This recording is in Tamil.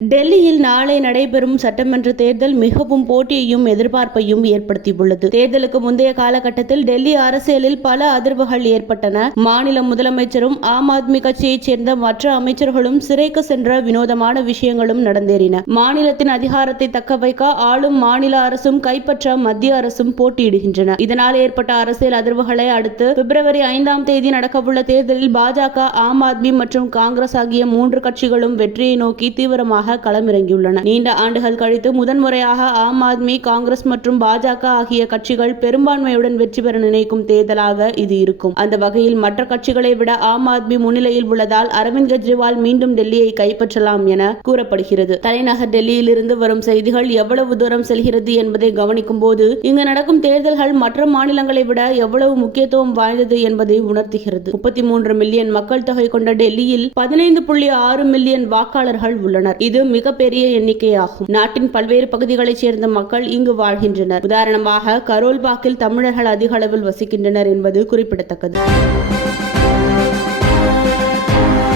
டெல்லியில் நாளை நடைபெறும் சட்டமன்ற தேர்தல் மிகவும் போட்டியையும் எதிர்பார்ப்பையும் ஏற்படுத்தியுள்ளது. தேர்தலுக்கு முந்தைய காலகட்டத்தில் டெல்லி அரசியலில் பல அதிர்வுகள் ஏற்பட்டன. மாநில முதலமைச்சரும் ஆம் ஆத்மி கட்சியைச் சேர்ந்த மற்ற அமைச்சர்களும் சிறைக்கு சென்ற வினோதமான விஷயங்களும் நடந்தேறின. மாநிலத்தின் அதிகாரத்தை தக்க வைக்க ஆளும் மாநில அரசும் கைப்பற்ற மத்திய அரசும் போட்டியிடுகின்றன. இதனால் ஏற்பட்ட அரசியல் அதிர்வுகளை அடுத்து பிப்ரவரி 5ஆம் தேதி நடக்கவுள்ள தேர்தலில் பாஜக, ஆம் ஆத்மி மற்றும் காங்கிரஸ் ஆகிய 3 கட்சிகளும் வெற்றியை நோக்கி தீவிரமாக களமிறங்கியுள்ளன. நீண்ட ஆண்டுகள் கழித்து முதன்முறையாக ஆம் ஆத்மி, காங்கிரஸ் மற்றும் பாஜக ஆகிய கட்சிகள் பெரும்பான்மையுடன் வெற்றி பெற நினைக்கும் தேர்தலாக இது இருக்கும். அந்த வகையில் மற்ற கட்சிகளை விட ஆம் ஆத்மி முன்னிலையில் உள்ளதால் அரவிந்த் கெஜ்ரிவால் மீண்டும் டெல்லியை கைப்பற்றலாம் என கூறப்படுகிறது. தலைநகர் டெல்லியில் இருந்து வரும் செய்திகள் எவ்வளவு தூரம் செல்கிறது என்பதை கவனிக்கும் போது இங்கு நடக்கும் தேர்தல்கள் மற்ற மாநிலங்களை விட எவ்வளவு முக்கியத்துவம் வாய்ந்தது என்பதை உணர்த்துகிறது. 33 மில்லியன் மக்கள் தொகை கொண்ட டெல்லியில் 15.6 மில்லியன் வாக்காளர்கள் உள்ளனர். இது மிகப்பெரிய எண்ணிக்கையாகும். நாட்டின் பல்வேறு பகுதிகளைச் சேர்ந்த மக்கள் இங்கு வாழ்கின்றனர். உதாரணமாக கரோல்பாக்கில் தமிழர்கள் அதிக அளவில் வசிக்கின்றனர் என்பது குறிப்பிடத்தக்கது.